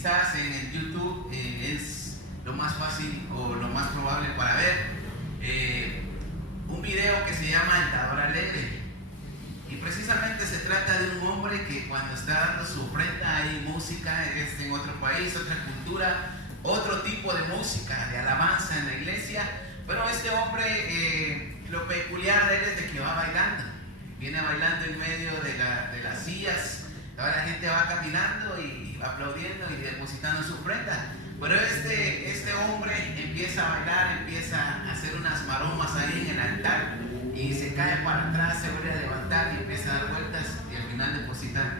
quizás en el YouTube es lo más fácil o lo más probable para ver un video que se llama El Dador Alegre. Y precisamente se trata de un hombre que cuando está dando su ofrenda hay música, es en otro país, otra cultura, otro tipo de música, de alabanza en la iglesia. Pero este hombre, lo peculiar de él es de que va bailando. Viene bailando en medio de las sillas. Ahora la gente va caminando y va aplaudiendo y depositando su ofrenda. Pero este hombre empieza a bailar, empieza a hacer unas maromas ahí en el altar y se cae para atrás, se vuelve a levantar y empieza a dar vueltas y al final deposita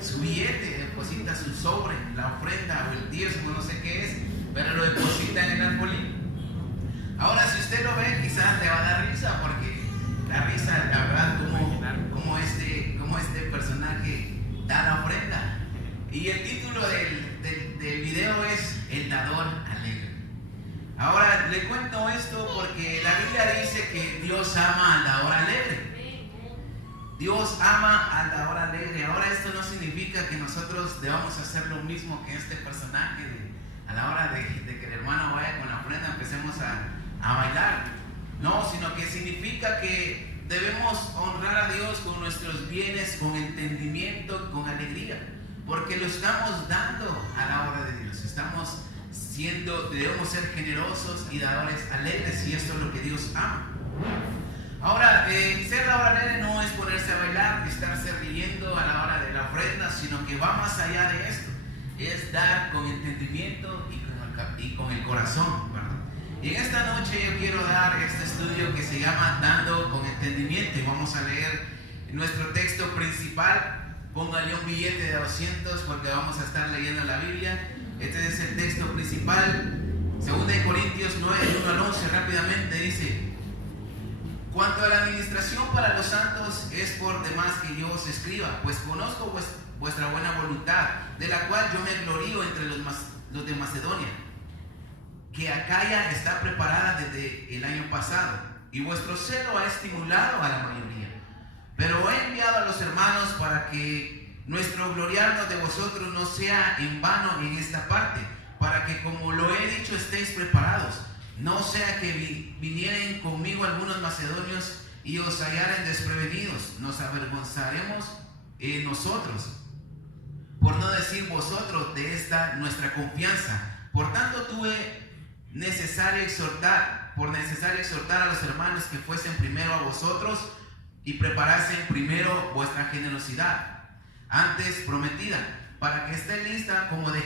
su billete, deposita su sobre, la ofrenda o el diezmo, no sé qué es, pero lo deposita en el arbolín. Ahora si usted lo ve quizás le va a dar risa, porque la risa, la verdad, como este personaje da la ofrenda. Y el título del video es El Dador Alegre. Ahora le cuento esto porque la Biblia dice que Dios ama al dador alegre. Dios ama al dador alegre. Ahora esto no significa que nosotros debamos hacer lo mismo que este personaje a la hora de que el hermano vaya con la ofrenda empecemos a bailar. No, sino que significa que debemos honrar a Dios con nuestros bienes, con entendimiento, con alegría, porque lo estamos dando a la obra de Dios. Debemos ser generosos y dadores alegres, y esto es lo que Dios ama. Ahora, ser dador alegre no es ponerse a bailar ni estarse riendo a la hora de la ofrenda, sino que va más allá de esto. Es dar con entendimiento y con el corazón, ¿verdad? Y en esta noche yo quiero dar este estudio que se llama Dando con Entendimiento, y vamos a leer nuestro texto principal. Póngale un billete de 200 porque vamos a estar leyendo la Biblia. Este es el texto principal, 2 Corintios 9, 1 al 11, rápidamente dice: cuanto a la administración para los santos, es por demás que yo os escriba, pues conozco vuestra buena voluntad, de la cual yo me glorío entre los de Macedonia, que Acaya está preparada desde el año pasado, y vuestro celo ha estimulado a la mayoría. Pero he enviado a los hermanos para que nuestro gloriarnos de vosotros no sea en vano en esta parte, para que, como lo he dicho, estéis preparados. No sea que vinieren conmigo algunos macedonios y os hallaren desprevenidos. Nos avergonzaremos nosotros, por no decir vosotros, de esta nuestra confianza. Por tanto, tuve necesario exhortar a los hermanos que fuesen primero a vosotros y preparasen primero vuestra generosidad, antes prometida, para que esté lista como de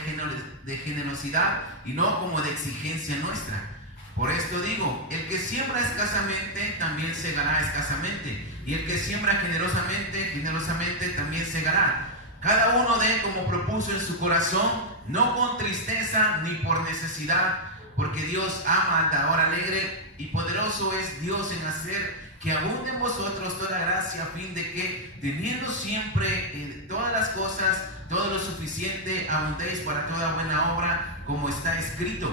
generosidad y no como de exigencia nuestra. Por esto digo, el que siembra escasamente también segará escasamente, y el que siembra generosamente, generosamente también segará. Cada uno dé como propuso en su corazón, no con tristeza ni por necesidad, porque Dios ama al dador alegre, y poderoso es Dios en hacer que abunde en vosotros toda gracia, a fin de que, teniendo siempre todas las cosas, todo lo suficiente, abundéis para toda buena obra, como está escrito: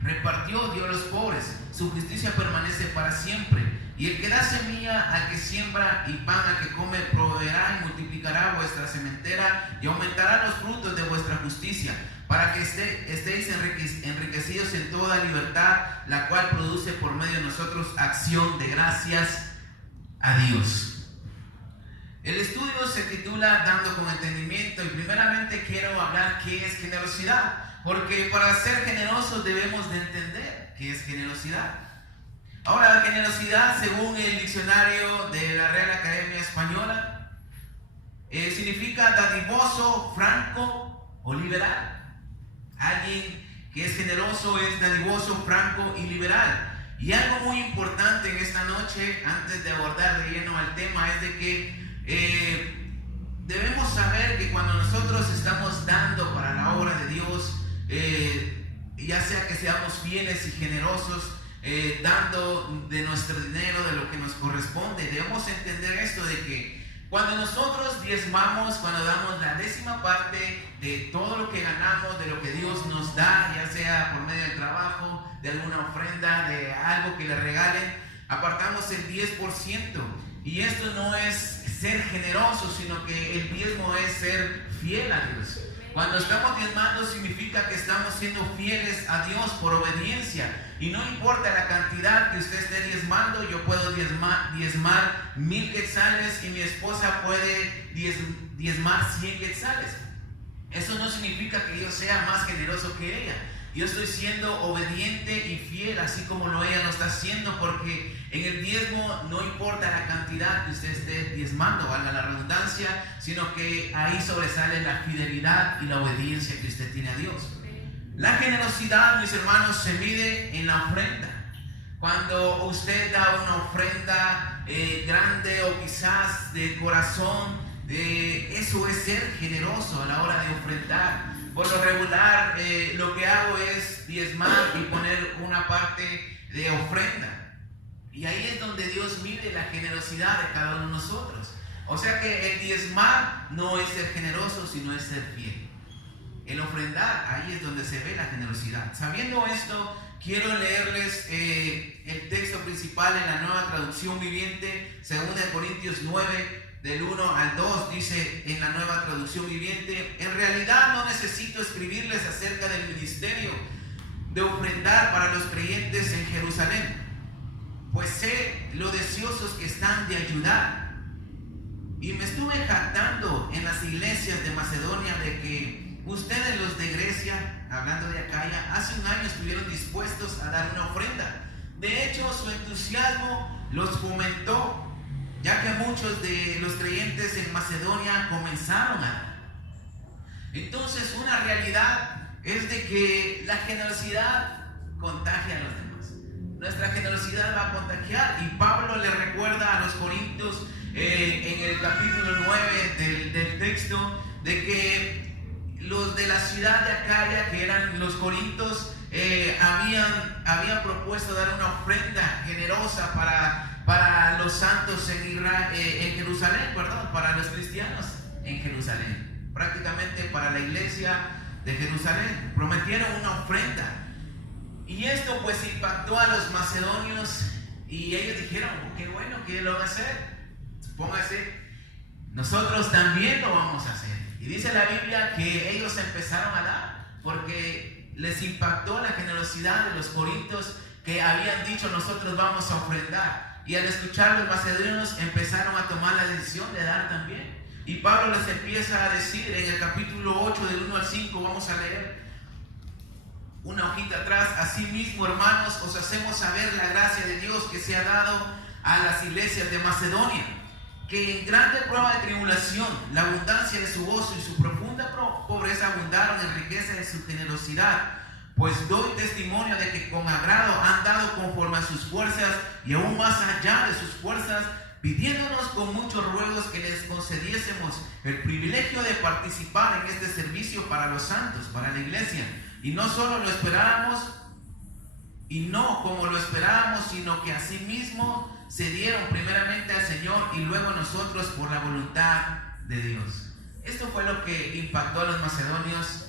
repartió, dio a los pobres, su justicia permanece para siempre. Y el que da semilla al que siembra y pan al que come, proveerá y multiplicará vuestra sementera y aumentará los frutos de vuestra justicia, para que estéis enriquecidos en toda libertad, la cual produce por medio de nosotros acción de gracias a Dios. El estudio se titula Dando con Entendimiento, y primeramente quiero hablar qué es generosidad, porque para ser generosos debemos de entender qué es generosidad. Ahora, la generosidad, según el diccionario de la Real Academia Española, significa dadivoso, franco o liberal. Alguien que es generoso es dadivoso, franco y liberal. Y algo muy importante en esta noche, antes de abordar de lleno al tema, es de que debemos saber que cuando nosotros estamos dando para la obra de Dios, ya sea que seamos fieles y generosos, dando de nuestro dinero, de lo que nos corresponde, debemos entender esto de que cuando nosotros diezmamos, cuando damos la 10ª parte de todo lo que ganamos, de lo que Dios nos da, ya sea por medio del trabajo, de alguna ofrenda, de algo que le regalen, apartamos el 10%. Y esto no es ser generoso, sino que el diezmo es ser fiel a Dios. Cuando estamos diezmando significa que estamos siendo fieles a Dios por obediencia. Y no importa la cantidad que usted esté diezmando, yo puedo diezmar 1000 quetzales y mi esposa puede diezmar 100 quetzales. Eso no significa que yo sea más generoso que ella. Yo estoy siendo obediente y fiel, así como ella lo está haciendo, porque en el diezmo no importa la cantidad que usted esté diezmando, valga la redundancia, sino que ahí sobresale la fidelidad y la obediencia que usted tiene a Dios. La generosidad, mis hermanos, se mide en la ofrenda. Cuando usted da una ofrenda grande o quizás de corazón, eso es ser generoso a la hora de ofrendar. Por lo regular, lo que hago es diezmar y poner una parte de ofrenda. Y ahí es donde Dios mide la generosidad de cada uno de nosotros. O sea que el diezmar no es ser generoso, sino es ser fiel. El ofrendar, ahí es donde se ve la generosidad. Sabiendo esto, quiero leerles el texto principal en la Nueva Traducción Viviente, 2 Corintios 9, del 1 al 2, dice en la Nueva Traducción Viviente: en realidad no necesito escribirles acerca del ministerio de ofrendar para los creyentes en Jerusalén, pues sé lo deseosos que están de ayudar. Y me estuve jactando en las iglesias de Macedonia de que ustedes, los de Grecia, hablando de Acaya, hace un año estuvieron dispuestos a dar una ofrenda. De hecho, su entusiasmo los fomentó, ya que muchos de los creyentes en Macedonia comenzaron a dar. Entonces, una realidad es de que la generosidad contagia a los demás. Nuestra generosidad va a contagiar, y Pablo le recuerda a los corintios en el capítulo 9 del texto de que los de la ciudad de Acaya, que eran los corintios, habían propuesto dar una ofrenda generosa para los santos en Jerusalén, para los cristianos en Jerusalén, prácticamente para la iglesia de Jerusalén. Prometieron una ofrenda, y esto pues impactó a los macedonios, y ellos dijeron: oh, qué bueno, ¿quién lo va a hacer? Póngase, nosotros también lo vamos a hacer. Y dice la Biblia que ellos empezaron a dar porque les impactó la generosidad de los corintios, que habían dicho: nosotros vamos a ofrendar. Y al escuchar los macedonios empezaron a tomar la decisión de dar también. Y Pablo les empieza a decir en el capítulo 8 del 1 al 5, vamos a leer una hojita atrás: asimismo, hermanos, os hacemos saber la gracia de Dios que se ha dado a las iglesias de Macedonia, que en grande prueba de tribulación, la abundancia de su gozo y su profunda pobreza abundaron en riqueza de su generosidad. Pues doy testimonio de que con agrado han dado conforme a sus fuerzas, y aún más allá de sus fuerzas, pidiéndonos con muchos ruegos que les concediésemos el privilegio de participar en este servicio para los santos, para la iglesia. Y no solo lo esperábamos, y no como lo esperábamos, sino que asimismo se dieron primeramente al Señor y luego a nosotros por la voluntad de Dios. Esto fue lo que impactó a los macedonios,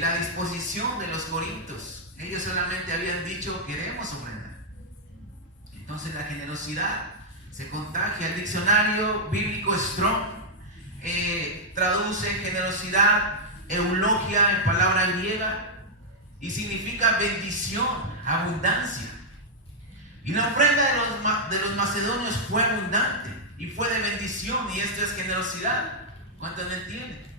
la disposición de los corintios. Ellos solamente habían dicho: queremos ofrendar. Entonces la generosidad se contagia. El diccionario bíblico Strong traduce generosidad, eulogia, en palabra griega, y significa bendición, abundancia. Y la ofrenda de los macedonios fue abundante y fue de bendición, y esto es generosidad. ¿Cuántos me entienden?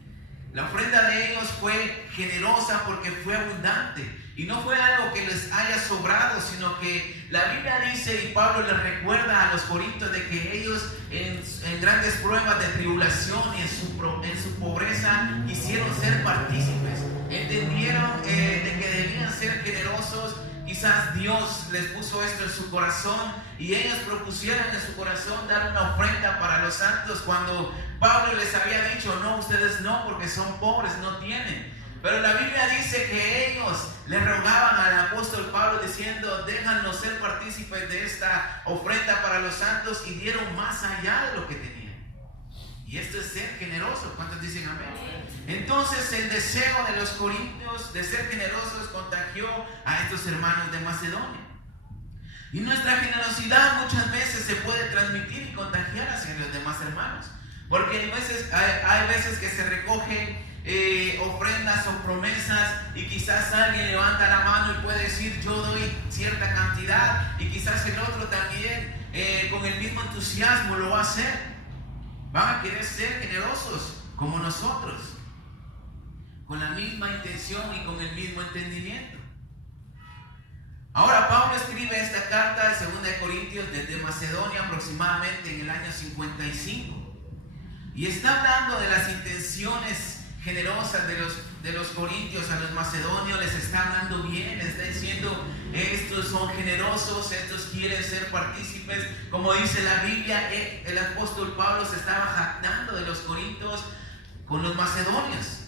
La ofrenda de ellos fue generosa porque fue abundante, y no fue algo que les haya sobrado, sino que la Biblia dice, y Pablo les recuerda a los corintios, de que ellos en grandes pruebas de tribulación y en su pobreza quisieron ser partícipes. Entendieron de que debían ser generosos. Quizás Dios les puso esto en su corazón, y ellos propusieron en su corazón dar una ofrenda para los santos, cuando Pablo les había dicho: no, ustedes no, porque son pobres, no tienen. Pero la Biblia dice que ellos le rogaban al apóstol Pablo diciendo: déjanos ser partícipes de esta ofrenda para los santos, y dieron más allá de lo que tenían. Y esto es ser generoso. ¿Cuántos dicen amén? Entonces el deseo de los corintios de ser generosos contagió a estos hermanos de Macedonia. Y nuestra generosidad muchas veces se puede transmitir y contagiar hacia los demás hermanos, porque hay veces que se recoge ofrendas o promesas, y quizás alguien levanta la mano y puede decir yo doy cierta cantidad, y quizás el otro también con el mismo entusiasmo lo va a hacer. Van a querer ser generosos como nosotros, con la misma intención y con el mismo entendimiento. Ahora Pablo escribe esta carta de 2 de Corintios desde Macedonia aproximadamente en el año 55, y está hablando de las intenciones generosas de los corintios a los macedonios. Les está hablando bien, les está diciendo estos son generosos, estos quieren ser partícipes. Como dice la Biblia, el apóstol Pablo se estaba jactando de los corintios con los macedonios.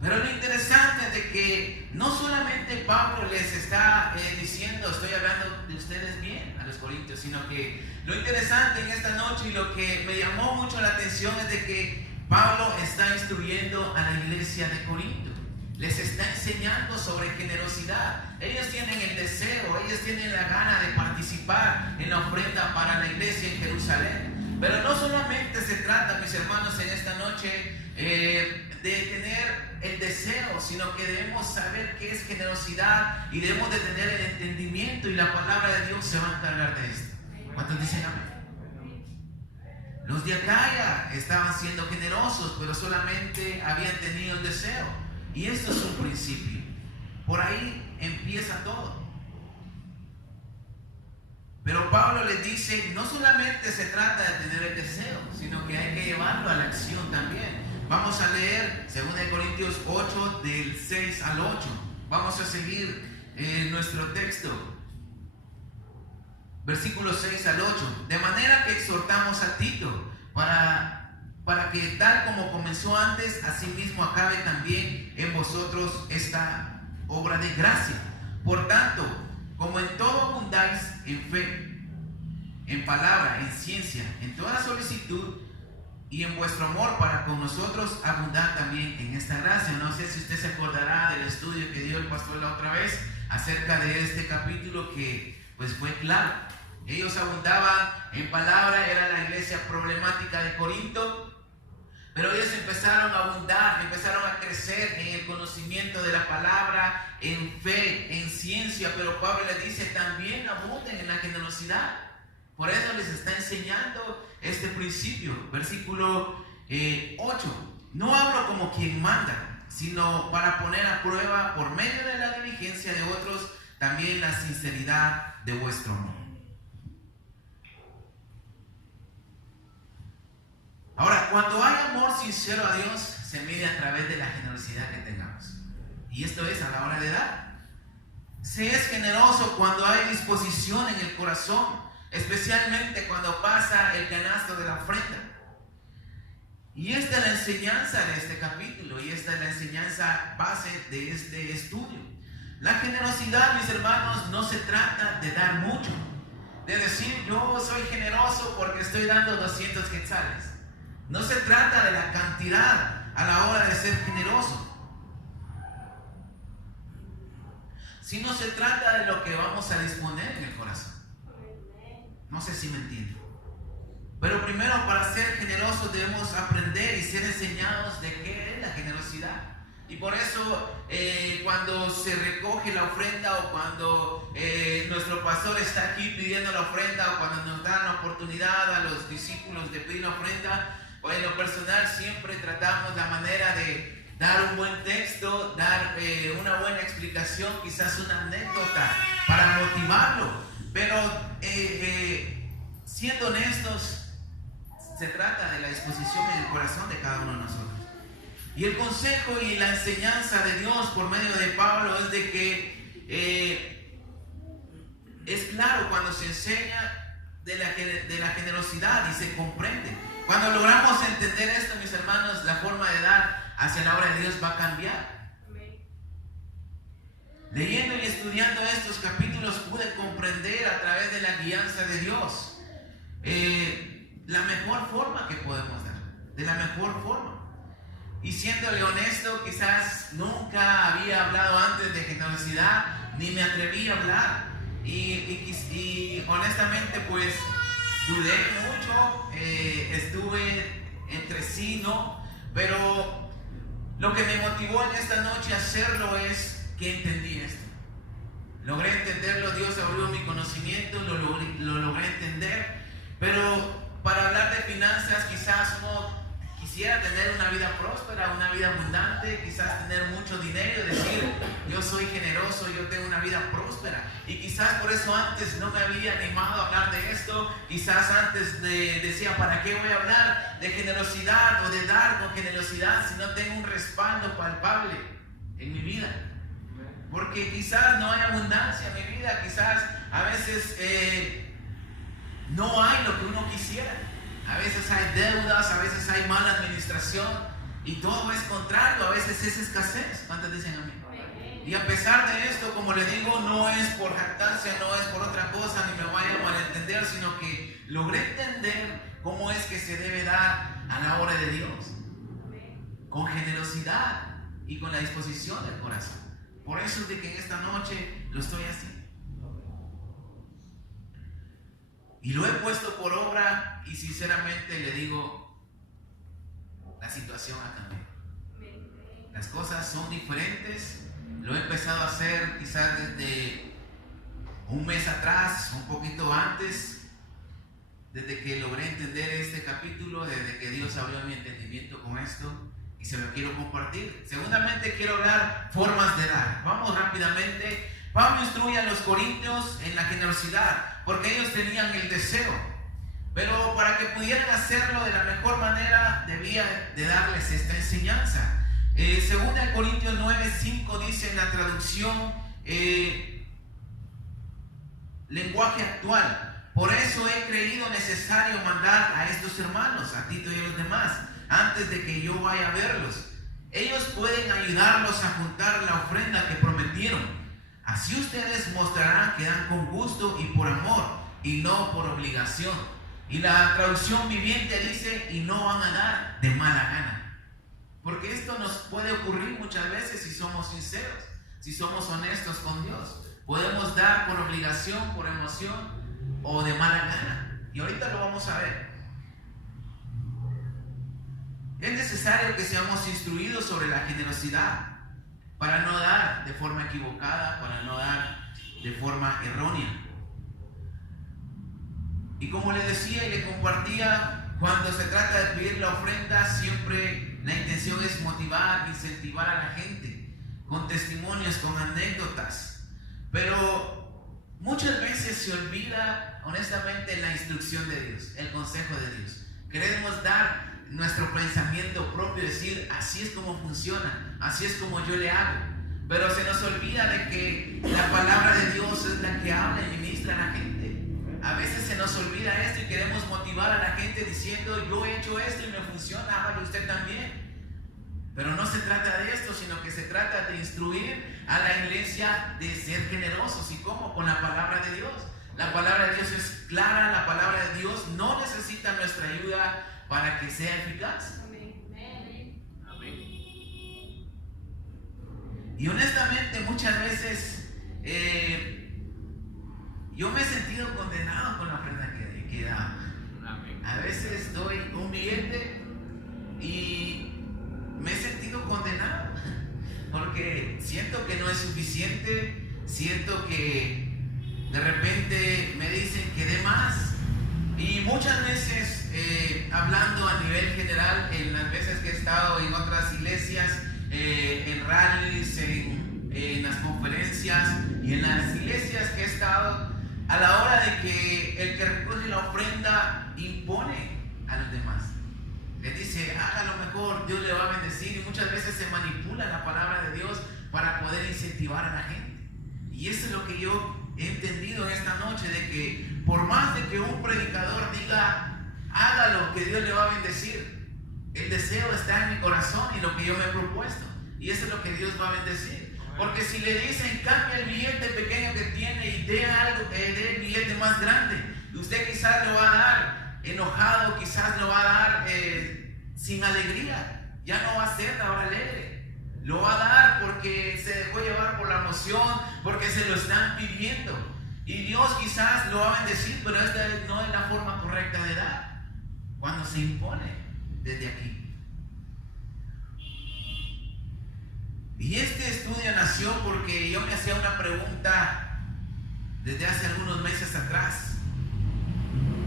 Pero lo interesante es de que no solamente Pablo les está diciendo estoy hablando de ustedes bien a los corintios, sino que lo interesante en esta noche y lo que me llamó mucho la atención es de que Pablo está instruyendo a la iglesia de Corinto. Les está enseñando sobre generosidad. Ellos tienen el deseo, ellos tienen la gana de participar en la ofrenda para la iglesia en Jerusalén. Pero no solamente se trata, mis hermanos, en esta noche de tener el deseo, sino que debemos saber qué es generosidad y debemos de tener el entendimiento, y la palabra de Dios se va a encargar de esto. ¿Cuántos dicen amén? Los de Acaya estaban siendo generosos, pero solamente habían tenido el deseo, y esto es un principio. Por ahí empieza todo. Pero Pablo les dice, no solamente se trata de tener el deseo, sino que hay que llevarlo a la acción también. Vamos a leer 2 Corintios 8 del 6 al 8. Vamos a seguir nuestro texto. Versículos 6 al 8. De manera que exhortamos a Tito para que tal como comenzó antes, asimismo acabe también en vosotros esta obra de gracia. Por tanto, como en todo abundáis en fe, en palabra, en ciencia, en toda solicitud y en vuestro amor para con nosotros, abundad también en esta gracia. No sé si usted se acordará del estudio que dio el pastor la otra vez acerca de este capítulo, que pues fue claro. Ellos abundaban en palabra, era la iglesia problemática de Corinto, pero ellos empezaron a abundar, empezaron a crecer en el conocimiento de la palabra, en fe, en ciencia. Pero Pablo les dice también abunden en la generosidad. Por eso les está enseñando este principio. Versículo 8. No hablo como quien manda, sino para poner a prueba por medio de la diligencia de otros también la sinceridad de vuestro amor. Ahora, cuando hay amor sincero a Dios, se mide a través de la generosidad que tengamos. Y esto es a la hora de dar. Se es generoso cuando hay disposición en el corazón, especialmente cuando pasa el canasto de la ofrenda. Y esta es la enseñanza de este capítulo, y esta es la enseñanza base de este estudio. La generosidad, mis hermanos, no se trata de dar mucho, de decir yo soy generoso porque estoy dando 200 quetzales. No se trata de la cantidad a la hora de ser generoso, sino se trata de lo que vamos a disponer en el corazón. No sé si me entienden. Pero primero, para ser generosos debemos aprender y ser enseñados de qué es la generosidad. Y por eso cuando se recoge la ofrenda, o cuando nuestro pastor está aquí pidiendo la ofrenda, o cuando nos dan la oportunidad a los discípulos de pedir la ofrenda, o en lo personal siempre tratamos la manera de dar un buen texto, dar una buena explicación, quizás una anécdota para motivarlo. Pero siendo honestos, se trata de la disposición en el corazón de cada uno de nosotros. Y el consejo y la enseñanza de Dios por medio de Pablo es de que es claro cuando se enseña de la generosidad y se comprende. Cuando logramos entender esto, mis hermanos, la forma de dar hacia la obra de Dios va a cambiar. Leyendo y estudiando estos capítulos pude comprender a través de la guianza de Dios la mejor forma que podemos dar, de la mejor forma. Y siéndole honesto, quizás nunca había hablado antes de generosidad, ni me atreví a hablar. Y honestamente, pues dudé mucho, estuve entre sí, ¿no? Pero lo que me motivó en esta noche a hacerlo es que entendí esto. Logré entenderlo, Dios abrió mi conocimiento, lo logré entender. Pero para hablar de finanzas, quizás uno quisiera tener una vida próspera, una vida abundante, quizás tener mucho dinero y decir, yo soy generoso, yo tengo una vida próspera. Y quizás por eso antes no me había animado a hablar de esto. Quizás antes decía, ¿para qué voy a hablar de generosidad o de dar con generosidad si no tengo un respaldo palpable en mi vida? Porque quizás no hay abundancia en mi vida, quizás a veces no hay lo que uno quisiera. A veces hay deudas, a veces hay mala administración y todo es contrario, a veces es escasez. ¿Cuántos dicen amén? Y a pesar de esto, como le digo, no es por jactancia, no es por otra cosa, ni me vaya a malentender, sino que logré entender cómo es que se debe dar a la obra de Dios. Con generosidad y con la disposición del corazón. Por eso es de que en esta noche lo estoy haciendo. Y lo he puesto por obra y sinceramente le digo, la situación ha cambiado. Las cosas son diferentes. Lo he empezado a hacer quizás desde un mes atrás, un poquito antes, desde que logré entender este capítulo, desde que Dios abrió mi entendimiento con esto y se lo quiero compartir. Segundamente quiero hablar formas de dar. Vamos rápidamente. Pablo instruye a los corintios en la generosidad, porque ellos tenían el deseo, pero para que pudieran hacerlo de la mejor manera debía de darles esta enseñanza. Segunda Corintios 9:5 dice en la traducción lenguaje actual: por eso he creído necesario mandar a estos hermanos, a Tito y a los demás, antes de que yo vaya a verlos. Ellos pueden ayudarlos a juntar la ofrenda que prometieron. Así ustedes mostrarán que dan con gusto y por amor, y no por obligación. Y la traducción viviente dice, y no van a dar de mala gana. Porque esto nos puede ocurrir muchas veces si somos sinceros, si somos honestos con Dios. Podemos dar por obligación, por emoción o de mala gana. Y ahorita lo vamos a ver. Es necesario que seamos instruidos sobre la generosidad, para no dar de forma equivocada, para no dar de forma errónea. Y como le decía y le compartía, cuando se trata de pedir la ofrenda, siempre la intención es motivar, incentivar a la gente, con testimonios, con anécdotas. Pero muchas veces se olvida, honestamente, la instrucción de Dios, el consejo de Dios. Queremos dar nuestro pensamiento propio, decir, así es como funciona, así es como yo le hago. Pero se nos olvida de que la palabra de Dios es la que habla y ministra a la gente. A veces se nos olvida esto y queremos motivar a la gente diciendo, yo he hecho esto y me funciona, hágalo usted también. Pero no se trata de esto, sino que se trata de instruir a la iglesia de ser generosos. ¿Y cómo? Con la palabra de Dios. La palabra de Dios es clara, la palabra de Dios no necesita nuestra ayuda para que sea eficaz. Amén. Y honestamente muchas veces yo me he sentido condenado con la ofrenda que da. A veces doy un billete y me he sentido condenado porque siento que no es suficiente, siento que de repente me dicen que dé más. Y muchas veces, hablando a nivel general, en las veces que he estado en otras iglesias, en rallies, en las conferencias y en las iglesias que he estado, a la hora de que el que recoge la ofrenda impone a los demás. Les dice, hágalo mejor, Dios le va a bendecir, y muchas veces se manipula la palabra de Dios para poder incentivar a la gente. Y eso es lo que yo he entendido en esta noche, de que por más de que un predicador diga, hágalo, que Dios le va a bendecir, el deseo está en mi corazón y lo que yo me he propuesto, y eso es lo que Dios va a bendecir. Porque si le dicen, cambia el billete pequeño que tiene y dé algo, dé el billete más grande, usted quizás lo va a dar enojado, quizás lo va a dar sin alegría, ya no va a ser ahora alegre. Lo va a dar porque se dejó llevar por la emoción, porque se lo están pidiendo. Y Dios quizás lo va a bendecir, pero esta no es la forma correcta de dar. Cuando se impone desde aquí. Y este estudio nació porque yo me hacía una pregunta desde hace algunos meses atrás.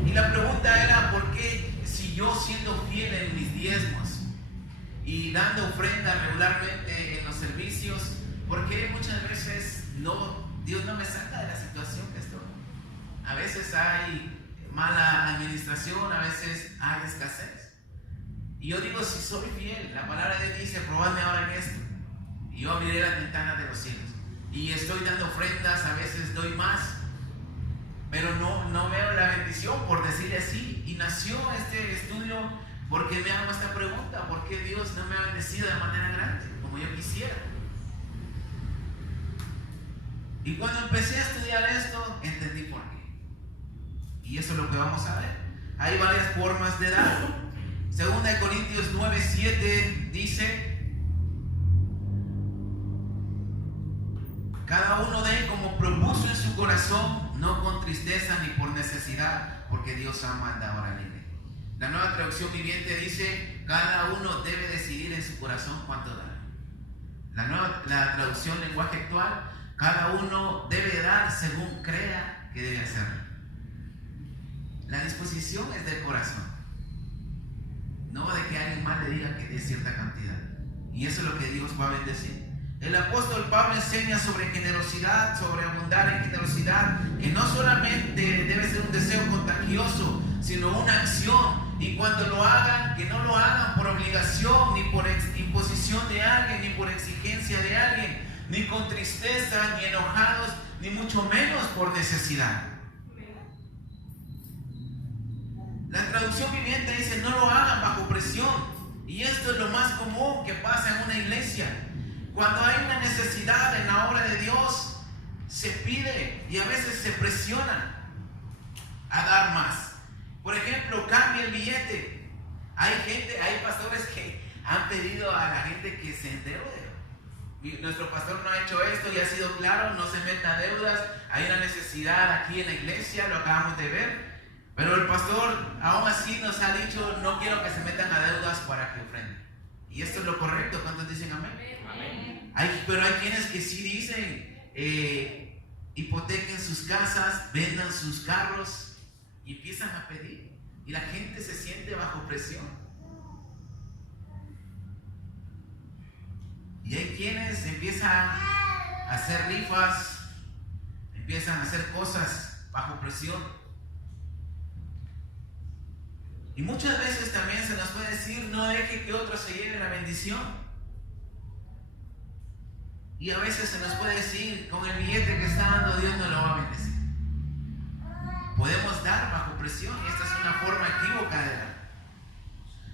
Y la pregunta era: ¿por qué, si yo siendo fiel en mis diezmos y dando ofrenda regularmente en los servicios, por qué muchas veces Dios no me saca de la situación que estoy? A veces hay mala administración, a veces hay escasez. Y yo digo, si soy fiel, la palabra de Dios dice: probadme ahora en esto, y yo abriré las ventanas de los cielos. Y estoy dando ofrendas, a veces doy más, pero no veo la bendición, por decirle así. Y nació este estudio porque me hago esta pregunta: ¿por qué Dios no me ha bendecido de manera grande como yo quisiera? Y cuando empecé a estudiar esto, entendí por qué. Y eso es lo que vamos a ver. Hay varias formas de dar. 2 Corintios 9:7 dice: cada uno dé como propuso en su corazón, no con tristeza ni por necesidad, porque Dios ama al dador alegre. La Nueva Traducción Viviente dice: cada uno debe decidir en su corazón cuánto dar. La traducción Lenguaje Actual: cada uno debe dar según crea que debe hacerlo. La disposición es del corazón, no de que alguien más le diga que dé cierta cantidad. Y eso es lo que Dios va a bendecir. El apóstol Pablo enseña sobre generosidad, sobre abundar en generosidad, que no solamente debe ser un deseo contagioso, sino una acción. Y cuando lo hagan, que no lo hagan por obligación, ni por imposición de alguien, ni por exigencia de alguien, ni con tristeza, ni enojados, ni mucho menos por necesidad. La traducción viviente dice: no lo hagan bajo presión. Y esto es lo más común que pasa en una iglesia. Cuando hay una necesidad en la obra de Dios, se pide y a veces se presiona a dar más. Por ejemplo, cambia el billete. Hay pastores que han pedido a la gente que se endeude. Nuestro pastor no ha hecho esto y ha sido claro: no se meta deudas. Hay una necesidad aquí en la iglesia, lo acabamos de ver. Pero el pastor aún así nos ha dicho: no quiero que se metan a deudas para que ofrenden. Y esto es lo correcto. ¿Cuántos dicen amén? Pero hay quienes que sí dicen: hipotequen sus casas, vendan sus carros, y empiezan a pedir. Y la gente se siente bajo presión. Y hay quienes empiezan a hacer rifas, empiezan a hacer cosas bajo presión. Y muchas veces también se nos puede decir: no deje que otros se lleven la bendición. Y a veces se nos puede decir: con el billete que está dando Dios no lo va a bendecir. Podemos dar bajo presión, y esta es una forma equívoca de dar.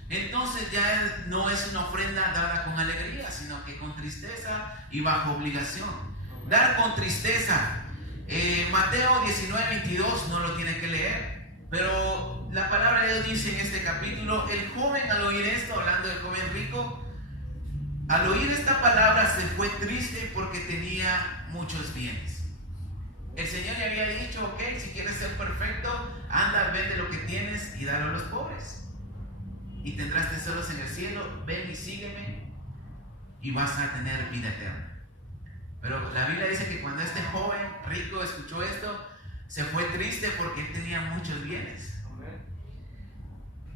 Entonces ya no es una ofrenda dada con alegría, sino que con tristeza y bajo obligación. Dar con tristeza. Mateo 19:22, no lo tiene que leer, pero la palabra de Dios dice en este capítulo: el joven, al oír esto, hablando del joven rico, al oír esta palabra se fue triste porque tenía muchos bienes. El Señor le había dicho: ok, si quieres ser perfecto, anda, vende lo que tienes y dalo a los pobres, y tendrás tesoros en el cielo. Ven y sígueme y vas a tener vida eterna. Pero la Biblia dice que cuando este joven rico escuchó esto, se fue triste porque él tenía muchos bienes.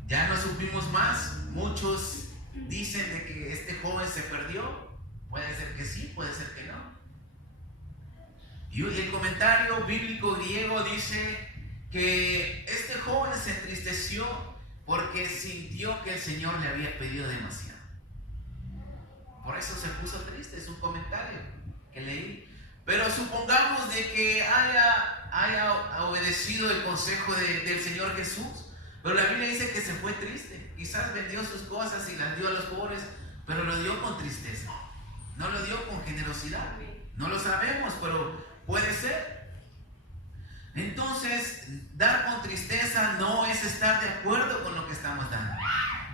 Ya no supimos más. Muchos dicen de que este joven se perdió. Puede ser que sí, puede ser que no. Y el comentario bíblico griego dice que este joven se entristeció porque sintió que el Señor le había pedido demasiado. Por eso se puso triste. Es un comentario que leí. Pero supongamos de que haya obedecido el consejo del Señor Jesús. Pero la Biblia dice que se fue triste. Quizás vendió sus cosas y las dio a los pobres, pero lo dio con tristeza. No lo dio con generosidad. No lo sabemos, pero puede ser. Entonces, dar con tristeza no es estar de acuerdo con lo que estamos dando.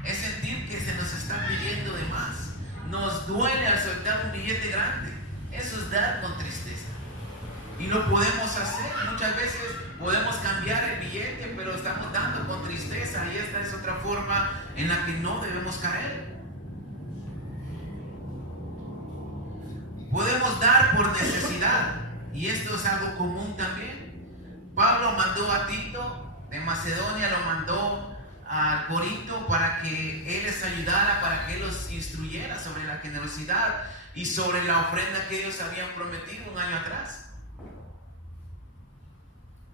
Es sentir que se nos está pidiendo de más. Nos duele al soltar un billete grande. Eso es dar con tristeza. Y lo podemos hacer. Muchas veces podemos cambiar el billete, pero estamos dando con tristeza. Y esta es otra forma en la que no debemos caer. por necesidad. Y esto es algo común también. Pablo mandó a Tito de Macedonia, lo mandó a Corinto para que él les ayudara, para que él los instruyera sobre la generosidad y sobre la ofrenda que ellos habían prometido un año atrás,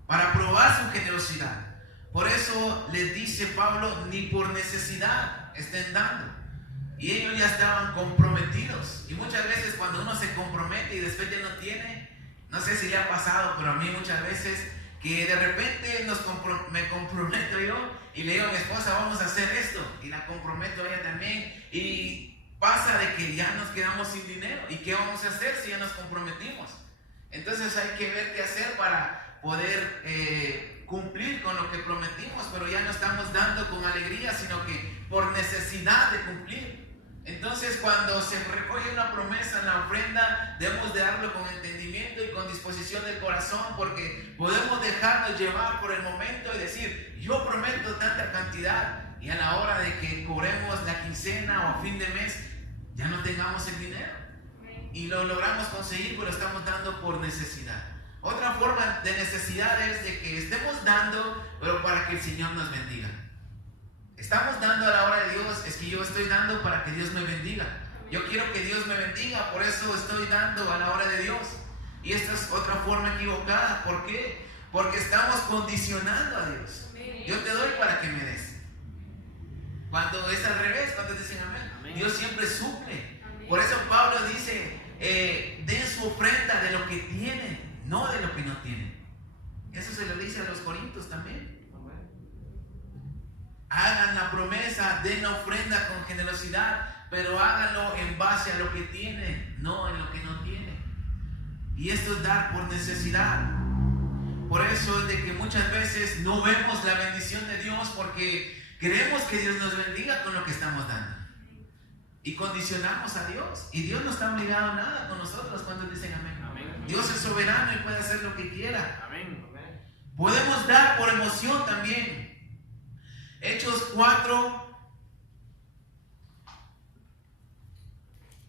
para probar su generosidad. Por eso les dice Pablo, ni por necesidad estén dando. Y ellos ya estaban comprometidos. Y muchas veces cuando uno se compromete y después ya no tiene, no sé si le ha pasado, pero a mí muchas veces que de repente me comprometo yo y le digo a mi esposa, vamos a hacer esto, y la comprometo a ella también, y pasa de que ya nos quedamos sin dinero. ¿Y qué vamos a hacer si ya nos comprometimos? Entonces hay que ver qué hacer para poder cumplir con lo que prometimos, pero ya no estamos dando con alegría, sino que por necesidad de cumplir. Entonces, cuando se recoge una promesa en la ofrenda, debemos de darlo con entendimiento y con disposición del corazón, porque podemos dejarnos llevar por el momento y decir, yo prometo tanta cantidad, y a la hora de que cobremos la quincena o a fin de mes, ya no tengamos el dinero. Y lo logramos conseguir, pero estamos dando por necesidad. Otra forma de necesidad es de que estemos dando, pero para que el Señor nos bendiga. Estamos dando a la hora de Dios, es que yo estoy dando para que Dios me bendiga. Yo quiero que Dios me bendiga, por eso estoy dando a la hora de Dios. Y esta es otra forma equivocada. ¿Por qué? Porque estamos condicionando a Dios. Yo te doy para que me des. Cuando es al revés, cuando dicen amén, Dios siempre suple. Por eso Pablo dice, den su ofrenda de lo que tienen, no de lo que no tienen. Eso se lo dice a los corintios también. Hagan la promesa, den la ofrenda con generosidad, pero háganlo en base a lo que tienen, no en lo que no tienen. Y esto es dar por necesidad. Por eso es de que muchas veces no vemos la bendición de Dios, porque queremos que Dios nos bendiga con lo que estamos dando. Y condicionamos a Dios. Y Dios no está obligado a nada con nosotros cuando dicen amén. Amén. Dios es soberano y puede hacer lo que quiera. Amén. Podemos dar por emoción también. Hechos 4,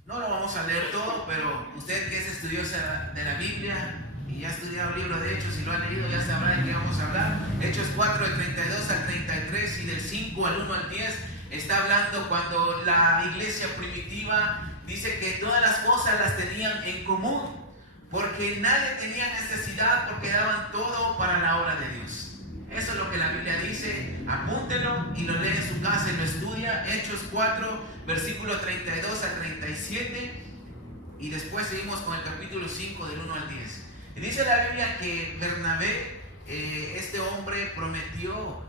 no lo vamos a leer todo, pero usted que es estudiosa de la Biblia y ya ha estudiado el libro de Hechos y lo ha leído, ya sabrá de qué vamos a hablar. Hechos 4, del 32 al 33 y del 5 al 1 al 10, está hablando cuando la iglesia primitiva dice que todas las cosas las tenían en común, porque nadie tenía necesidad, porque daban todo para la obra de Dios. Eso es lo que la Biblia dice. Apúntelo y lo lee en su casa y lo estudia. Hechos 4, versículo 32 al 37. Y después seguimos con el capítulo 5, del 1 al 10. Y dice la Biblia que Bernabé, este hombre, prometió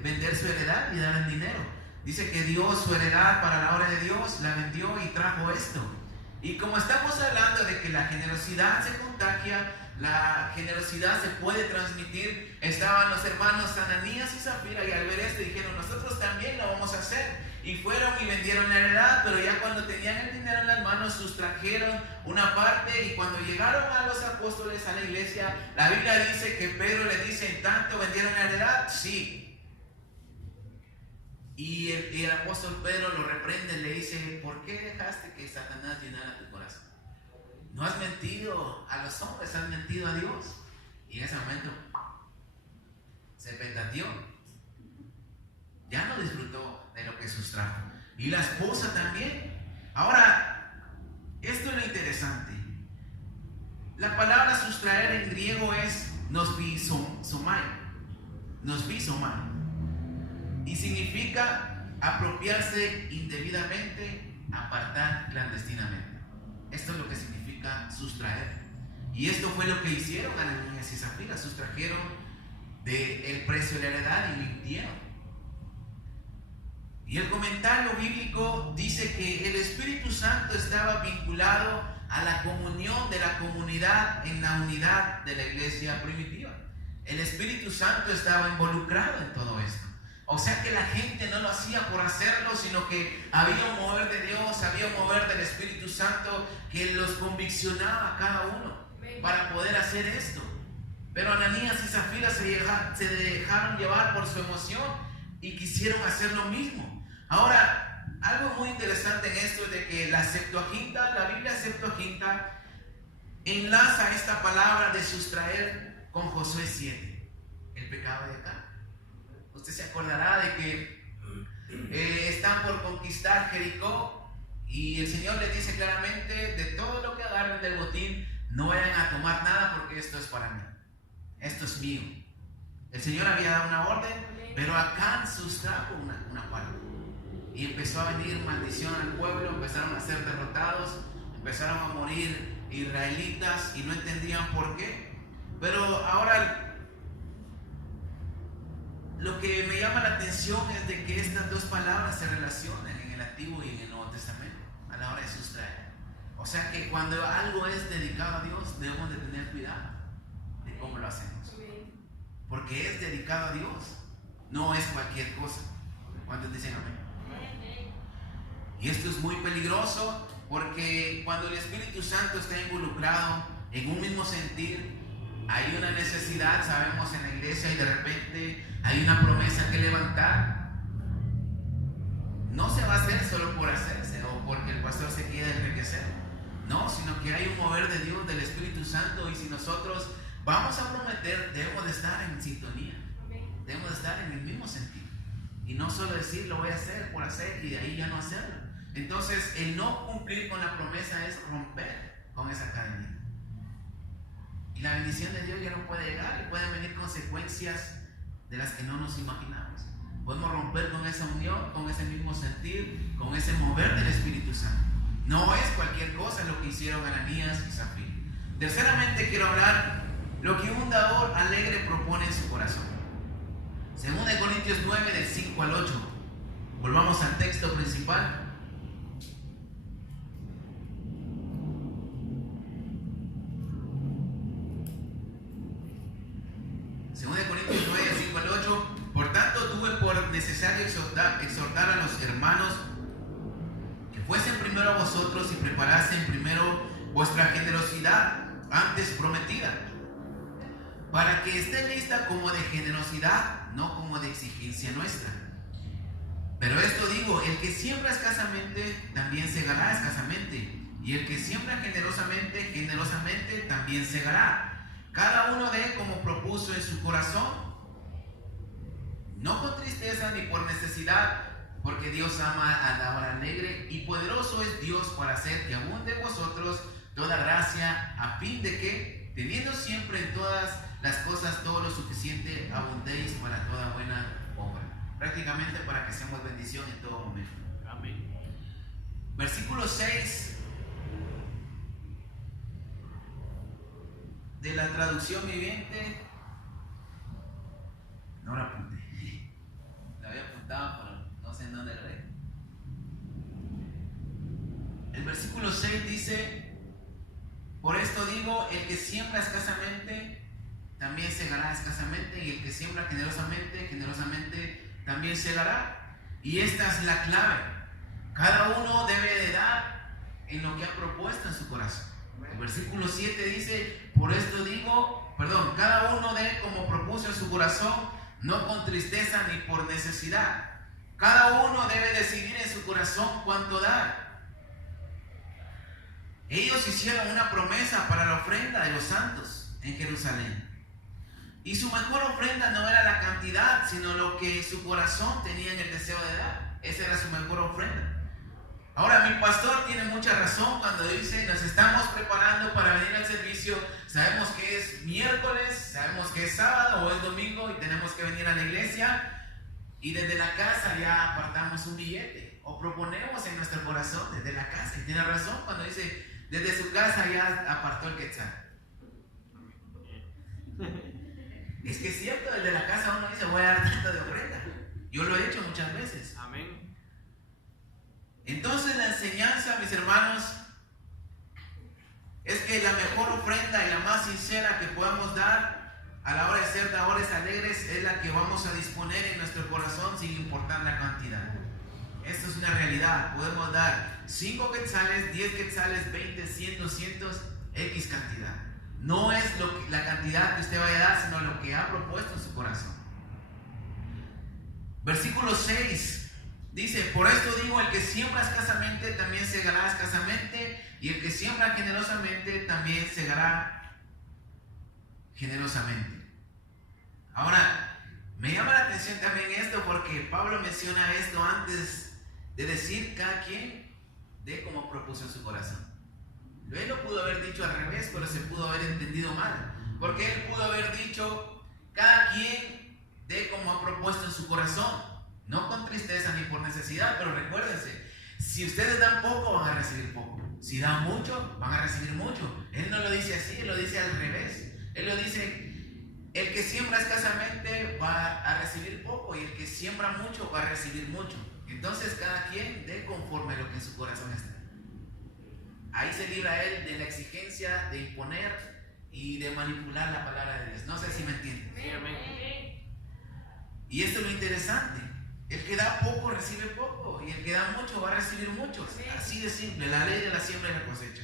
vender su heredad y dar el dinero. Dice que dio su heredad para la obra de Dios, la vendió y trajo esto. Y como estamos hablando de que la generosidad se contagia, la generosidad se puede transmitir, estaban los hermanos Ananías y Zafira, y al ver esto dijeron, nosotros también lo vamos a hacer. Y fueron y vendieron la heredad, pero ya cuando tenían el dinero en las manos, sustrajeron una parte. Y cuando llegaron a los apóstoles, a la iglesia, la Biblia dice que Pedro le dice, ¿en tanto vendieron la heredad? Sí. Y el apóstol Pedro lo reprende, le dice, ¿por qué dejaste que Satanás llenara tu corazón? No has mentido a los hombres, has mentido a Dios. Y en ese momento se petateó. Ya no disfrutó de lo que sustrajo. Y la esposa también. Ahora, esto es lo interesante. La palabra sustraer en griego es nosvisomai. Nosvisomai. Y significa apropiarse indebidamente, apartar clandestinamente. Esto es lo que significa sustraer. Y esto fue lo que hicieron Ananías y Zafira. Sustrajeron del precio de la heredad y mintieron. Y el comentario bíblico dice que el Espíritu Santo estaba vinculado a la comunión de la comunidad en la unidad de la iglesia primitiva. El Espíritu Santo estaba involucrado en todo esto. O sea que la gente no lo hacía por hacerlo, sino que había un mover de Dios, había un mover del Espíritu Santo que los conviccionaba a cada uno para poder hacer esto. Pero Ananías y Zafira se dejaron llevar por su emoción y quisieron hacer lo mismo. Ahora, algo muy interesante en esto es de que la Septuaginta, la Biblia Septuaginta, enlaza esta palabra de sustraer con Josué 7, el pecado de Acán. Usted se acordará de que están por conquistar Jericó y el Señor les dice claramente: de todo lo que agarren del botín, no vayan a tomar nada, porque esto es para mí, esto es mío. El Señor había dado una orden, pero Acán sustrajo una parte y empezó a venir maldición al pueblo. Empezaron a ser derrotados, empezaron a morir israelitas y no entendían por qué. Pero ahora lo que me llama la atención es de que estas dos palabras se relacionan en el Antiguo y en el Nuevo Testamento a la hora de sustraer. O sea que cuando algo es dedicado a Dios, debemos de tener cuidado de cómo lo hacemos, porque es dedicado a Dios, no es cualquier cosa. ¿Cuántos dicen amén? Y esto es muy peligroso, porque cuando el Espíritu Santo está involucrado en un mismo sentir, hay una necesidad, sabemos, en la iglesia, y de repente hay una promesa que levantar. No se va a hacer solo por hacerse o porque el pastor se quiera enriquecer, no, sino que hay un mover de Dios, del Espíritu Santo, y si nosotros vamos a prometer, debemos de estar en sintonía, debemos de estar en el mismo sentido, y no solo decir lo voy a hacer por hacer y de ahí ya no hacerlo. Entonces el no cumplir con la promesa es romper con esa cadena, y la bendición de Dios ya no puede llegar, y pueden venir consecuencias de las que no nos imaginamos. Podemos romper con esa unión, con ese mismo sentir, con ese mover del Espíritu Santo. No es cualquier cosa lo que hicieron Ananías y Zafira. Terceramente, quiero hablar lo que un dador alegre propone en su corazón. 2 Corintios 9, del 5 al 8. Volvamos al texto principal. Segunda de Corintios 9, del 5 al 8. Por tanto, tuve por necesario exhortar a los hermanos que fuesen primero a vosotros y preparasen primero vuestra generosidad antes prometida, para que esté lista como de generosidad, no como de exigencia nuestra. Pero esto digo: el que siembra escasamente, también segará escasamente, y el que siembra generosamente, generosamente también segará. Cada uno dé como propuso en su corazón, no con tristeza ni por necesidad, porque Dios ama al dador alegre, y poderoso es Dios para hacer que abunde en vosotros toda gracia, a fin de que, teniendo siempre en todas las cosas todo lo suficiente, abundéis para toda buena obra. Prácticamente para que seamos bendición en todo momento. Amén. Versículo 6 de la traducción viviente. No la apunté, la había apuntado, pero no sé en dónde la leí. El versículo 6 dice: por esto digo, el que siembra escasamente, también segará escasamente, y el que siembra generosamente, generosamente también segará. Y esta es la clave: cada uno debe de dar en lo que ha propuesto en su corazón. El versículo 7 dice: por esto digo, cada uno dé como propuso en su corazón, no con tristeza ni por necesidad. Cada uno debe decidir en su corazón cuánto dar. Ellos hicieron una promesa para la ofrenda de los santos en Jerusalén, y su mejor ofrenda no era la cantidad, sino lo que su corazón tenía en el deseo de dar. Esa era su mejor ofrenda. Ahora, mi pastor tiene mucha razón cuando dice: nos estamos preparando para venir al servicio, sabemos que es miércoles, sabemos que es sábado o es domingo y tenemos que venir a la iglesia, y desde la casa ya apartamos un billete, o proponemos en nuestro corazón desde la casa. Y tiene razón cuando dice: desde su casa ya apartó el quetzal. Es que es cierto, desde la casa uno dice: voy a dar tanto de ofrenda. Yo lo he hecho muchas veces. Amén. Entonces la enseñanza, mis hermanos, es que la mejor ofrenda y la más sincera que podamos dar a la hora de ser dadores alegres es la que vamos a disponer en nuestro corazón, sin importar la cantidad. Esto es una realidad. Podemos dar 5 quetzales, 10 quetzales, 20, 100, 200, X cantidad. No es la cantidad que usted vaya a dar, sino lo que ha propuesto en su corazón. Versículo 6 dice: por esto digo, el que siembra escasamente también segará escasamente, Y el que siembra generosamente también segará generosamente. Ahora, me llama la atención también esto porque Pablo menciona esto antes de decir cada quien dé como propuso en su corazón. Él lo pudo haber dicho al revés, pero se pudo haber entendido mal. Porque él pudo haber dicho cada quien dé como ha propuesto en su corazón. No con tristeza ni por necesidad, pero recuérdense, si ustedes dan poco, van a recibir poco. Si dan mucho, van a recibir mucho. Él no lo dice así, él lo dice al revés. Él lo dice, el que siembra escasamente va a recibir poco y el que siembra mucho va a recibir mucho. Entonces cada quien dé conforme a lo que en su corazón está. Ahí se libra él de la exigencia de imponer y de manipular la palabra de Dios. No sé si me entienden. Y esto es lo interesante. El que da poco recibe poco y el que da mucho va a recibir mucho. Así de simple, la ley de la siembra y la cosecha.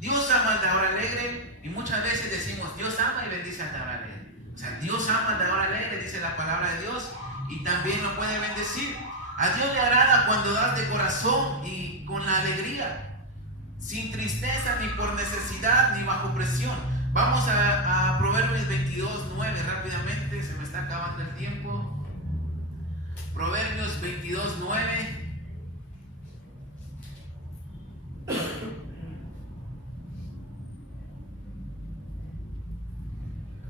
Dios ama al dador alegre y muchas veces decimos Dios ama y bendice al dador alegre. O sea, Dios ama al dador alegre, dice la palabra de Dios, y también lo puede bendecir. A Dios le agrada cuando das de corazón y con la alegría, sin tristeza ni por necesidad ni bajo presión. Vamos a Proverbios 22:9 rápidamente, se me está acabando el tiempo. Proverbios 22:9.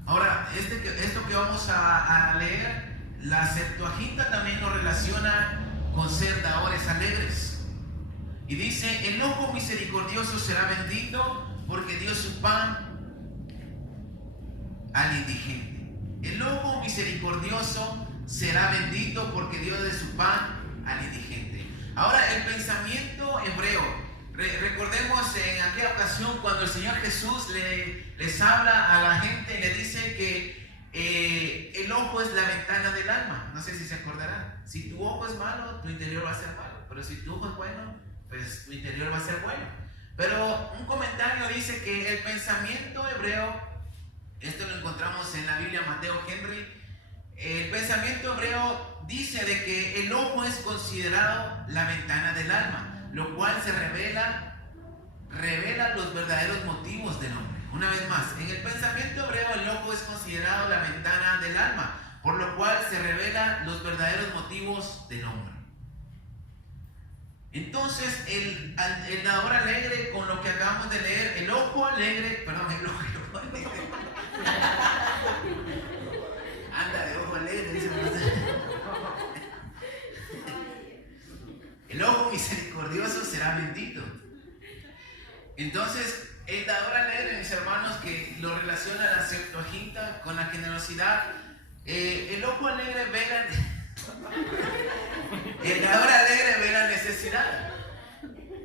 Ahora, esto que vamos a leer, la Septuaginta también lo relaciona con ser dadores alegres. Y dice, el ojo misericordioso será bendito porque dio su pan al indigente. El ojo misericordioso será bendito porque dio de su pan al indigente. Ahora, el pensamiento hebreo. Recordemos en aquella ocasión cuando el Señor Jesús les habla a la gente y le dice que el ojo es la ventana del alma. No sé si se acordarán. Si tu ojo es malo, tu interior va a ser malo. Pero si tu ojo es bueno, pues tu interior va a ser bueno. Pero un comentario dice que el pensamiento hebreo, esto lo encontramos en la Biblia, Mateo Henry, el pensamiento hebreo dice de que el ojo es considerado la ventana del alma, lo cual se revela los verdaderos motivos del hombre. Una vez más, en el pensamiento hebreo el ojo es considerado la ventana del alma, por lo cual se revelan los verdaderos motivos del hombre. Entonces, el dador alegre, con lo que acabamos de leer, el ojo alegre, anda de ojo alegre, dice el ojo misericordioso será bendito. Entonces, el dador alegre, mis hermanos, que lo relaciona la Septuaginta con la generosidad, el ojo alegre ve el dador alegre ve la necesidad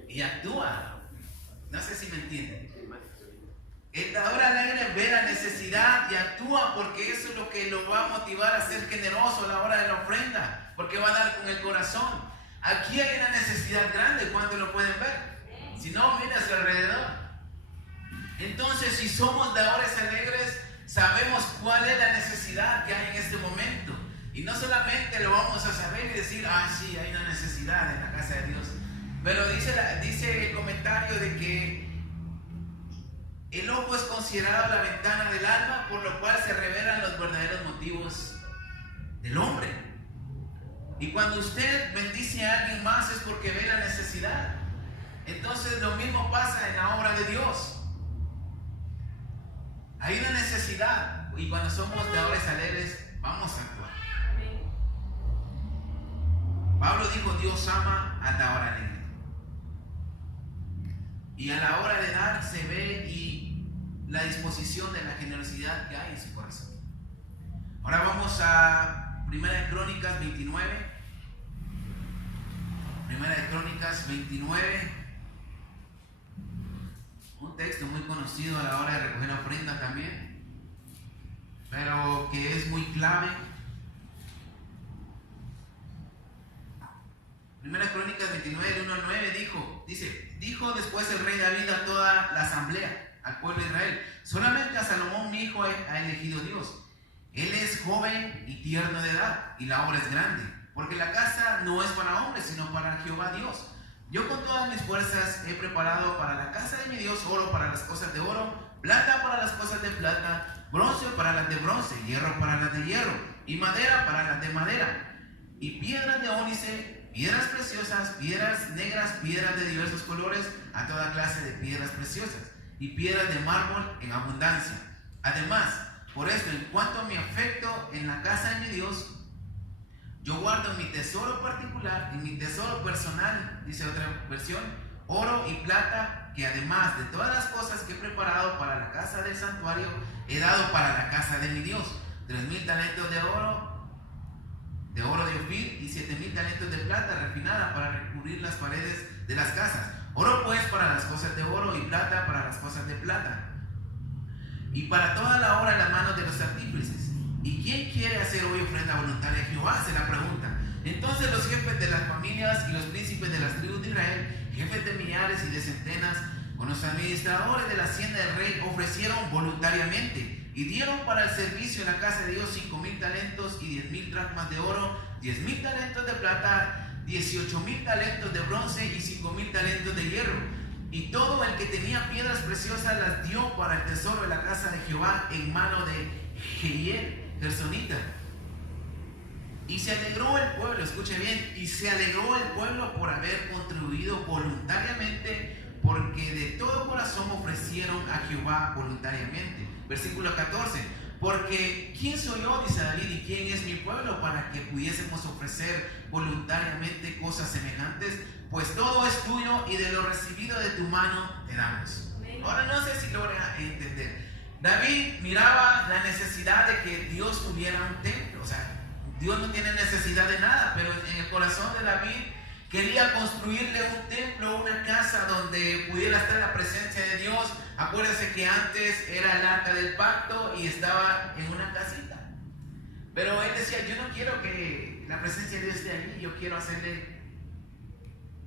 y actúa. No sé si me entienden. El dador alegre ve la necesidad y actúa porque eso es lo que lo va a motivar a ser generoso a la hora de la ofrenda, porque va a dar con el corazón. Aquí hay una necesidad grande, ¿cuántos lo pueden ver? Si no, mira a su alrededor. Entonces, si somos dadores alegres, sabemos cuál es la necesidad que hay en este momento. Y no solamente lo vamos a saber y decir, sí, hay una necesidad en la casa de Dios. Pero dice el comentario de que el ojo es considerado la ventana del alma, por lo cual se revelan los verdaderos motivos del hombre. Y cuando usted bendice a alguien más es porque ve la necesidad. Entonces lo mismo pasa en la obra de Dios. Hay una necesidad y cuando somos dadores alegres vamos a actuar. Pablo dijo, Dios ama al dador alegre. Y a la hora de dar se ve y la disposición de la generosidad que hay en su corazón. Ahora vamos a Primera de Crónicas 29. Primera de Crónicas 29. Un texto muy conocido a la hora de recoger la ofrenda también, pero que es muy clave. Primera Crónicas 29, del 1 al 9 dijo después el rey David a toda la asamblea, al pueblo de Israel: solamente a Salomón mi hijo ha elegido Dios. Él es joven y tierno de edad, y la obra es grande, porque la casa no es para hombres, sino para Jehová Dios. Yo con todas mis fuerzas he preparado para la casa de mi Dios oro para las cosas de oro, plata para las cosas de plata, bronce para las de bronce, hierro para las de hierro, y madera para las de madera, y piedras de ónice, piedras preciosas, piedras negras, piedras de diversos colores, a toda clase de piedras preciosas, y piedras de mármol en abundancia. Además, por esto, en cuanto a mi afecto en la casa de mi Dios, yo guardo mi tesoro particular y mi tesoro personal, dice otra versión, oro y plata, que además de todas las cosas que he preparado para la casa del santuario, he dado para la casa de mi Dios. 3,000 talentos de oro de Ofir, y 7,000 talentos de plata refinada para recubrir las paredes de las casas. Oro pues para las cosas de oro y plata para las cosas de plata, y para toda la obra en las manos de los artífices. ¿Y quién quiere hacer hoy ofrenda voluntaria a Jehová?, se la pregunta. Entonces los jefes de las familias y los príncipes de las tribus de Israel, jefes de millares y de centenas, con los administradores de la hacienda del rey, ofrecieron voluntariamente y dieron para el servicio en la casa de Dios 5,000 talentos y 10,000 dracmas de oro, 10,000 talentos de plata, 18,000 talentos de bronce y 5,000 talentos de hierro. Y todo el que tenía piedras preciosas las dio para el tesoro de la casa de Jehová en mano de Jehiel, Gersonita. Y se alegró el pueblo, escuche bien, y se alegró el pueblo por haber contribuido voluntariamente, porque de todo corazón ofrecieron a Jehová voluntariamente. Versículo 14. Porque ¿quién soy yo?, dice David, y quién es mi pueblo para que pudiésemos ofrecer voluntariamente cosas semejantes. Pues todo es tuyo y de lo recibido de tu mano te damos. Ahora no sé si logra entender. David miraba la necesidad de que Dios tuviera un templo. O sea, Dios no tiene necesidad de nada, pero en el corazón de David quería construirle un templo, una casa donde pudiera estar la presencia de Dios. Acuérdense que antes era el arca del pacto y estaba en una casita. Pero él decía, yo no quiero que la presencia de Dios esté allí, yo quiero hacerle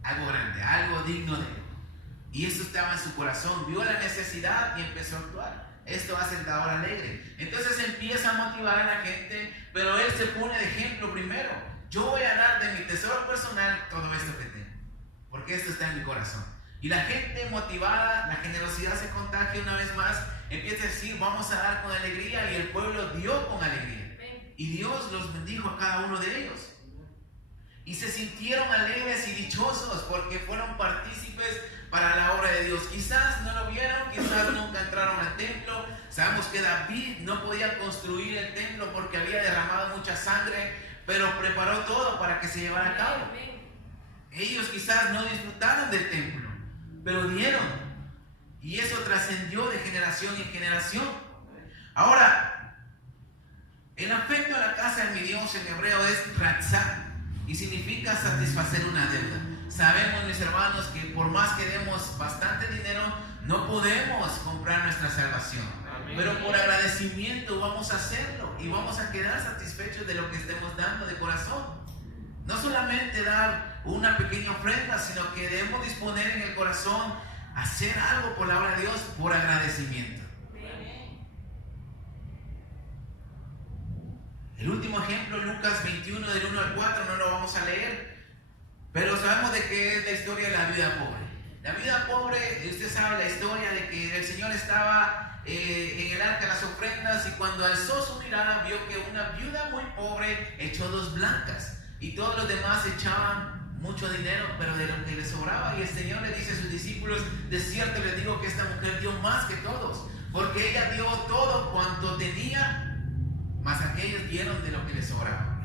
algo grande, algo digno de él. Y eso estaba en su corazón, vio la necesidad y empezó a actuar. Esto hace el dador alegre. Entonces empieza a motivar a la gente, pero él se pone de ejemplo primero. Yo voy a dar de mi tesoro personal todo esto que tengo, porque esto está en mi corazón. Y la gente motivada, la generosidad se contagia una vez más, empieza a decir, vamos a dar con alegría, y el pueblo dio con alegría. Y Dios los bendijo a cada uno de ellos. Y se sintieron alegres y dichosos porque fueron partícipes para la obra de Dios. Quizás no lo vieron, quizás nunca entraron al templo. Sabemos que David no podía construir el templo porque había derramado mucha sangre, pero preparó todo para que se llevara a cabo. Ellos quizás no disfrutaron del templo, pero dieron. Y eso trascendió de generación en generación. Ahora, el afecto a la casa de mi Dios en hebreo es ratzah, y significa satisfacer una deuda. Sabemos, mis hermanos, que por más que demos bastante dinero, no podemos comprar nuestra salvación. Amén. Pero por agradecimiento vamos a hacerlo y vamos a quedar satisfechos de lo que estemos dando de corazón. No solamente dar una pequeña ofrenda, sino que debemos disponer en el corazón hacer algo por la obra de Dios por agradecimiento. El último ejemplo, Lucas 21, del 1 al 4, no lo vamos a leer, pero sabemos de qué es la historia de la viuda pobre. La viuda pobre, usted sabe la historia de que el Señor estaba en el arca de las ofrendas, y cuando alzó su mirada vio que una viuda muy pobre echó 2 blancas, y todos los demás echaban mucho dinero, pero de lo que les sobraba. Y el Señor le dice a sus discípulos, de cierto les digo que esta mujer dio más que todos, porque ella dio todo cuanto tenía, mas aquellos dieron de lo que les sobraba.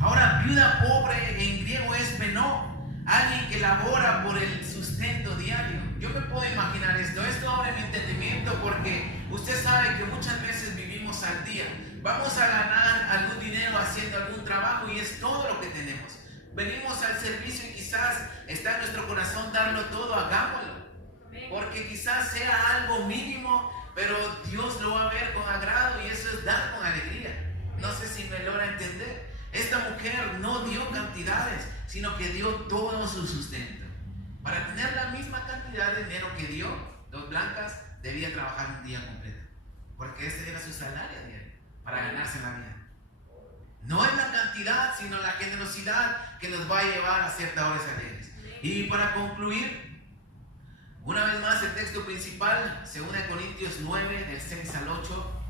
Ahora, viuda pobre en griego es penó, alguien que labora por el sustento diario. Yo me puedo imaginar esto abre mi entendimiento, porque usted sabe que muchas veces vivimos al día. Vamos a ganar algún dinero haciendo algún trabajo y es todo lo que tenemos. Venimos al servicio y quizás está en nuestro corazón darlo todo, hagámoslo, porque quizás sea algo mínimo, pero Dios lo va a ver con agrado, y eso es dar con alegría. No sé si me logra entender. Esta mujer no dio cantidades, sino que dio todo su sustento. Para tener la misma cantidad de dinero que dio, 2 blancas, debía trabajar un día completo, porque ese era su salario diario, para ganarse la vida. No es la cantidad, sino la generosidad que nos va a llevar a ser dadores alegres. Y para concluir, una vez más el texto principal, 2 Corintios 9, del 6 al 8,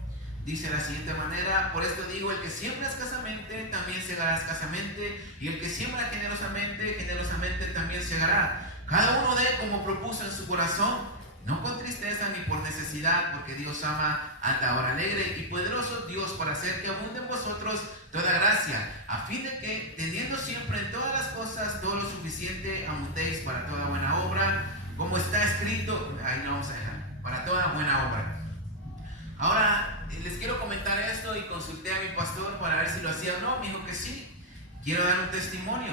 dice de la siguiente manera: por esto digo, el que siembra escasamente, también segará escasamente, y el que siembra generosamente, generosamente también segará. Cada uno dé como propuso en su corazón, no con tristeza ni por necesidad, porque Dios ama al dador alegre, y poderoso Dios para hacer que abunde en vosotros toda gracia, a fin de que, teniendo siempre en todas las cosas todo lo suficiente, abundéis para toda buena obra, como está escrito. Ahí lo vamos a dejar, para toda buena obra. Ahora les quiero comentar esto, y consulté a mi pastor para ver si lo hacía o no. Me dijo que sí. Quiero dar un testimonio.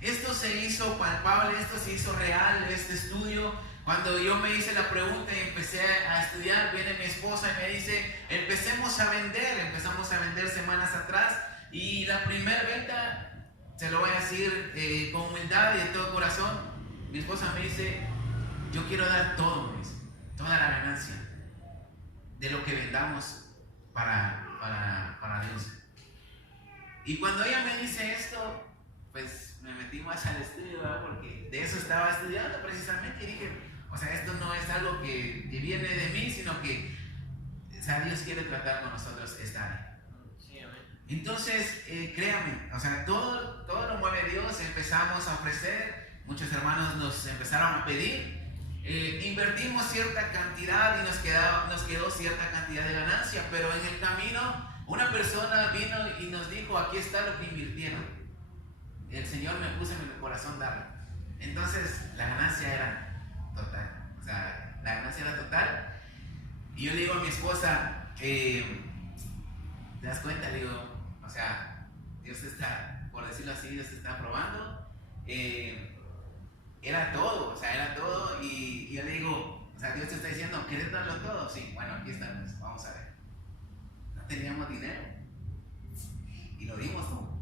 Esto se hizo palpable, esto se hizo real, este estudio. Cuando yo me hice la pregunta y empecé a estudiar, viene mi esposa y me dice: empezamos a vender semanas atrás, y la primera venta, se lo voy a decir con humildad y de todo corazón, mi esposa me dice: yo quiero dar todo, me dice, toda la ganancia de lo que vendamos para Dios. Y cuando ella me dice esto, pues me metí más al estudio, ¿verdad? Porque de eso estaba estudiando precisamente, y dije: o sea, esto no es algo que viene de mí, sino que, o sea, Dios quiere tratar con nosotros esta área. Entonces, créanme, o sea, todo lo mueve Dios. Empezamos a ofrecer, muchos hermanos nos empezaron a pedir, invertimos cierta cantidad y nos quedó cierta cantidad de ganancia, pero en el camino una persona vino y nos dijo: aquí está lo que invirtieron. El Señor me puso en mi corazón darlo. Entonces, la ganancia era total, o sea, la ganancia era total. Y yo le digo a mi esposa: ¿te das cuenta? Le digo, o sea, Dios está, por decirlo así, Dios está probando. Era todo, o sea, era todo. Y yo le digo, o sea, Dios te está diciendo: ¿quieres darlo todo? Sí, bueno, aquí estamos, vamos a ver. No teníamos dinero y lo dimos todo.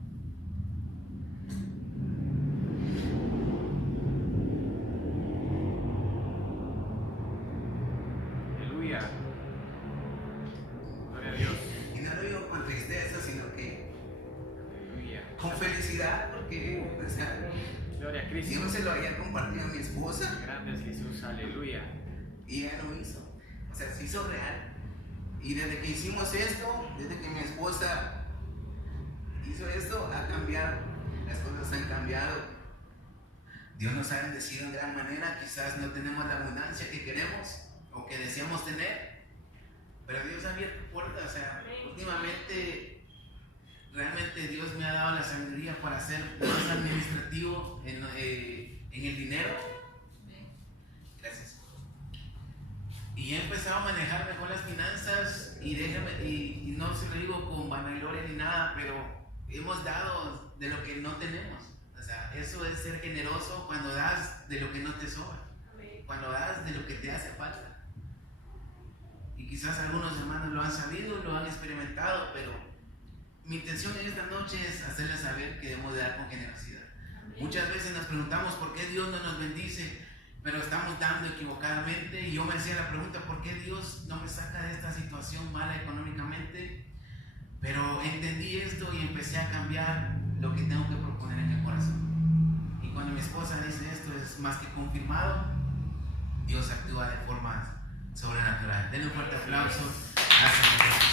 Gloria a Dios. Y no lo digo con tristeza, sino que con felicidad, porque, o sea, Gloria a Cristo. Dios se lo había compartido a mi esposa. Grande es Jesús, aleluya. Y ella lo hizo, o sea, se hizo real. Y desde que hicimos esto, desde que mi esposa hizo esto, ha cambiado. Las cosas han cambiado. Dios nos ha bendecido en gran manera. Quizás no tenemos la abundancia que queremos o que deseamos tener, pero Dios ha abierto puertas. O sea, últimamente realmente Dios me ha dado la sabiduría para ser más administrativo en el dinero. Gracias. Y he empezado a manejar mejor las finanzas, y no se lo digo con vanagloria ni nada, pero hemos dado de lo que no tenemos. O sea, eso es ser generoso, cuando das de lo que no te sobra, cuando das de lo que te hace falta. Y quizás algunos hermanos lo han sabido, lo han experimentado, pero mi intención en esta noche es hacerles saber que debemos de dar con generosidad. Muchas veces nos preguntamos por qué Dios no nos bendice, pero estamos dando equivocadamente. Y yo me hacía la pregunta: ¿por qué Dios no me saca de esta situación mala económicamente? Pero entendí esto y empecé a cambiar lo que tengo que proponer en el corazón. Y cuando mi esposa dice esto, es más que confirmado. Dios actúa de forma sobrenatural. Denle un fuerte aplauso. Gracias.